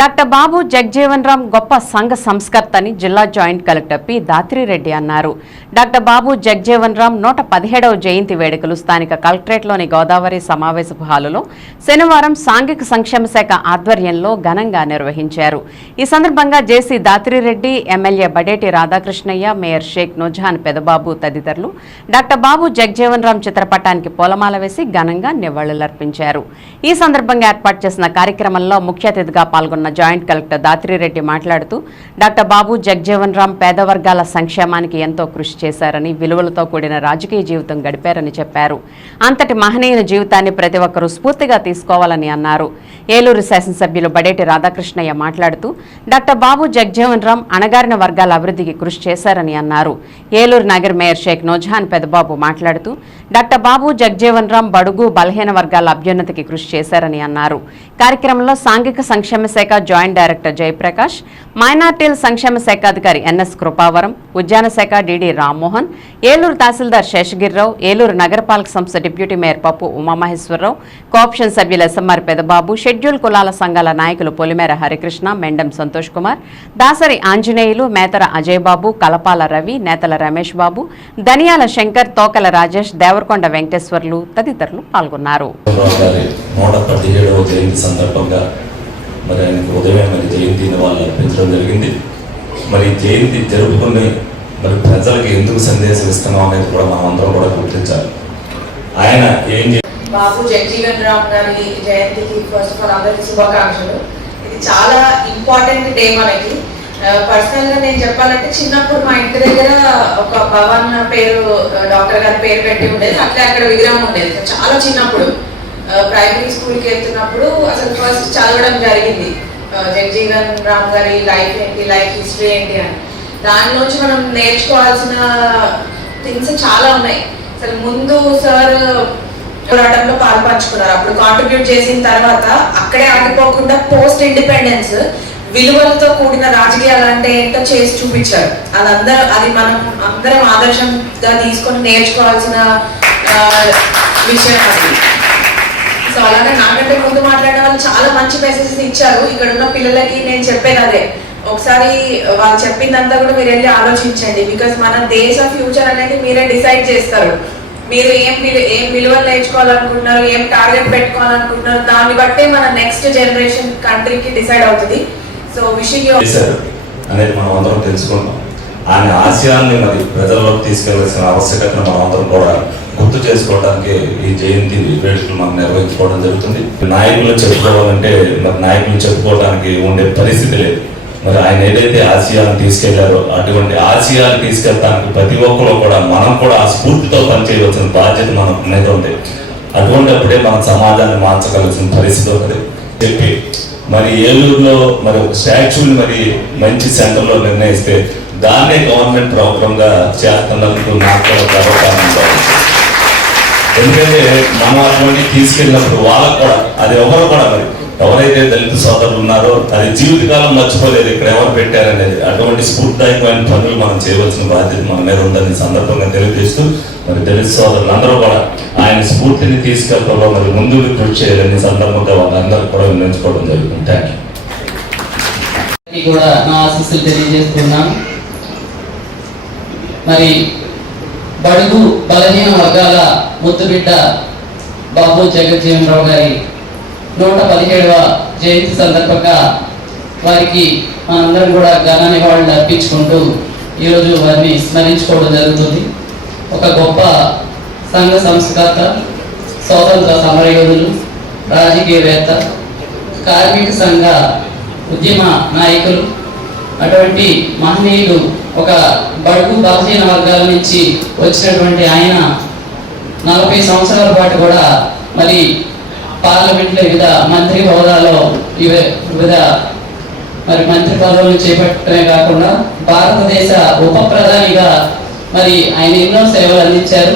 Doctor Babu Jagjivan Ram గొప్ప సంఘ సంస్కర్త అని జిల్లా జాయింట్ కలెక్టర్ పి దాత్రిరెడ్డి అన్నారు. డాక్టర్ బాబు జగ్జీవన్ రామ్ నూట పదిహేడవ జయంతి వేడుకలు స్థానిక కలెక్టరేట్లోని గోదావరి సమావేశపు హాలులో శనివారం సాంఘిక సంక్షేమ శాఖ ఆధ్వర్యంలో ఘనంగా నిర్వహించారు. ఈ సందర్భంగా JC Dhatri Reddy MLA Badeti Radhakrishnaiah mayor Sheikh నుజాన్ పెదబాబు తదితరులు డాక్టర్ బాబు జగ్జీవన్ రామ్ చిత్రపటానికి పూలమాల వేసి ఘనంగా నివాళులర్పించారు. ఈ సందర్భంగా ఏర్పాటు చేసిన కార్యక్రమంలో ముఖ్య అతిథిగా పాల్గొన్న జాయింట్ కలెక్టర్ దాత్రిరెడ్డి మాట్లాడుతూ డాక్టర్ బాబు జగ్జీవన్ రామ్ పేదవర్గాల సంక్షేమానికి ఎంతో కృషి చేశారని విలువలతో కూడిన రాజకీయ జీవితం గడిపారని చెప్పారు. అంతటి మహనీయుల జీవితాన్ని ప్రతి ఒక్కరూ స్ఫూర్తిగా తీసుకోవాలని అన్నారు. ఏలూరు శాసనసభ్యులు బడేటి రాధాకృష్ణయ్య మాట్లాడుతూ డాక్టర్ బాబు జగ్జీవన్ రామ్ అణగారిన వర్గాల అభివృద్ధికి కృషి చేశారని అన్నారు. ఏలూరు నగర్ మేయర్ షేక్ నోజాన్ పెదబాబు మాట్లాడుతూ డాక్టర్ బాబు జగ్జీవన్ రామ్ బడుగు బలహీన వర్గాల అభ్యున్నతికి కృషి చేశారని అన్నారు. కార్యక్రమంలో సాంఘిక సంక్షేమ శాఖ జాయింట్ డైరెక్టర్ జయప్రకాష్ మైనార్టీల సంక్షేమ శాఖ అధికారి ఎన్ఎస్ కృపావరం ఉద్యాన శాఖ డిడి రామ్మోహన్ ఏలూరు తహసీల్దార్ శేషగిరిరావు ఏలూరు నగరపాలక సంస్థ deputy mayor Pappu Umamaheswara Rao cooption సభ్యులు ఎస్ఎంఆర్ పెదబాబు షెడ్యూల్ కులాల సంఘాల నాయకులు పొలిమేర హరికృష్ణ మెండం సంతోష్ కుమార్ దాసరి ఆంజనేయులు మేతర అజయ్ బాబు కలపాల రవి నేతల రమేష్ బాబు దనియాల శంకర్ తోకల రాజేష్ దేవరకొండ వెంకటేశ్వర్లు తదితరులు పాల్గొన్నారు. మరి ఆయనకు ఉదయం మరి జయంతి వాళ్ళు అర్పించడం జరిగింది. మరి జయంతి జరుపుకుని మరి ప్రజలకు ఎందుకు సందేశం ఇస్తున్నాం అనేది కూడా మనం అందరం కూడా గుర్తించాలి. ఆయన ఏం బాబు జగజీవన్ రామ్ గారి జయంతికి ఫస్ట్ ఆఫ్ ఆల్ అందరికీ శుభాకాంక్షలు. ఇది చాలా ఇంపార్టెంట్ డే మనకి. పర్సనల్గా నేను చెప్పాలంటే చిన్నప్పుడు మా ఇంటి దగ్గర ఒక భవన్ పేరు డాక్టర్ గారి పేరు పెట్టి ఉండేది. అట్లే అక్కడ విగ్రహం ఉండేది. చాలా చిన్నప్పుడు. ప్రైమరీ స్కూల్కి వెళ్తున్నప్పుడు అసలు ఫస్ట్ చదవడం జరిగింది. జగజీవన్ రామ్ గారి లైఫ్ ఏంటి లైఫ్ హిస్టరీ ఏంటి అని. దానిలోంచి మనం నేర్చుకోవాల్సిన థింగ్స్ చాలా ఉన్నాయి. అసలు ముందు సార్ పోరాటంలో పాల్పంచుకున్నారు. అప్పుడు కాంట్రిబ్యూట్ చేసిన తర్వాత అక్కడే ఆగిపోకుండా పోస్ట్ ఇండిపెండెన్స్ విలువలతో కూడిన రాజకీయాలు అంటే ఏంటో చేసి చూపించారు. అది అందరూ అది మనం అందరం ఆదర్శంగా తీసుకొని నేర్చుకోవాల్సిన విషయం అది. సో అలాగే నాకంటే ముందు మాట్లాడిన వాళ్ళు చాలా మంచి మెసేజెస్ ఇచ్చారు. ఇక్కడ ఉన్న పిల్లలకి నేను చెప్పేది అదే. ఒకసారి వాళ్ళు చెప్పిందంతా కూడా మీరు వెళ్ళి ఆలోచించండి. బికాస్ మన దేశ ఫ్యూచర్ అనేది మీరే డిసైడ్ చేస్తారు. మీరు ఏం ఏం విలువలు నేర్చుకోవాలనుకుంటున్నారు ఏం టార్గెట్ పెట్టుకోవాలనుకుంటున్నారు దాన్ని బట్టే మన నెక్స్ట్ జనరేషన్ కంట్రీకి డిసైడ్ అవుతుంది. సో విషింగ్ యూ అనేది మనం అందరం తెలుసుకుంటాం ఆయన ఆశయాన్ని మరి ప్రజల్లోకి తీసుకెళ్ళాల్సిన ఆవశ్యకతను మనం అందరం కూడా గుర్తు చేసుకోవడానికి ఈ జయంతి వేడుకలు మనం నిర్వహించుకోవడం జరుగుతుంది. నాయకులు చెప్పుకోవాలంటే మరి నాయకులు చెప్పుకోవడానికి ఉండే పరిస్థితి లేదు. మరి ఆయన ఏదైతే ఆశయాలను తీసుకెళ్ళారో అటువంటి ఆశయాలు తీసుకెళ్ళడానికి ప్రతి ఒక్కరు కూడా మనం కూడా ఆ స్ఫూర్తితో పనిచేయవలసిన బాధ్యత మన మీద ఉంది. అటువంటిప్పుడే మన సమాజాన్ని మార్చగలసిన పరిస్థితి ఒకటి చెప్పి మరి ఏలూరులో మరి ఒక స్టాచ్యూని మరి మంచి సెంటర్లో నిర్ణయిస్తే దాన్నే గవర్నమెంట్ ప్రోగ్రామ్గా చేస్తున్నందుకు నాకు కూడా గర్వకారణం ఎందుకంటే మనం అటువంటి తీసుకెళ్ళినప్పుడు వాళ్ళకు కూడా అది ఎవరు కూడా మరి ఎవరైతే దళిత సోదరులు ఉన్నారో అది జీవితకాలం మర్చిపోలేదు ఇక్కడ ఎవరు పెట్టారనేది. అటువంటి స్ఫూర్తిదాయకమైన పనులు మనం చేయవలసిన బాధ్యత మన మీద ఉందని సందర్భంగా తెలియజేస్తూ మరి దళిత సోదరులు అందరూ కూడా ఆయన స్ఫూర్తిని తీసుకెళ్ళడంలో మరి ముందుకు కృషి చేయాలని సందర్భంగా వాళ్ళందరూ కూడా వినియోగించుకోవడం జరుగుతుంది. థ్యాంక్ యూ కూడా నా ఆశీస్సులు తెలియజేస్తున్నాను. మరి బడుగు బలహీన వర్గాల ముద్దుబిడ్డ బాబు జగజ్జీవన్ రావు గారి నూట పదిహేడవ జయంతి సందర్భంగా వారికి మనందరం కూడా ఘన నివాళులు అర్పించుకుంటూ ఈరోజు వారిని స్మరించుకోవడం జరుగుతుంది. ఒక గొప్ప సంఘ సంస్కర్త స్వాతంత్ర సమరయోధులు రాజకీయవేత్త కార్మిక సంఘ ఉద్యమ నాయకులు అటువంటి మహనీయులు ఒక బడుగు బలహీన వర్గాల నుంచి వచ్చినటువంటి ఆయన నలభై సంవత్సరాల పాటు కూడా మరి పార్లమెంట్లో వివిధ మంత్రి హోదాలో వివిధ మరి మంత్రి పదవులు చేపట్టడమే కాకుండా భారతదేశ ఉప ప్రధానిగా మరి ఆయన ఎన్నో సేవలు అందించారు.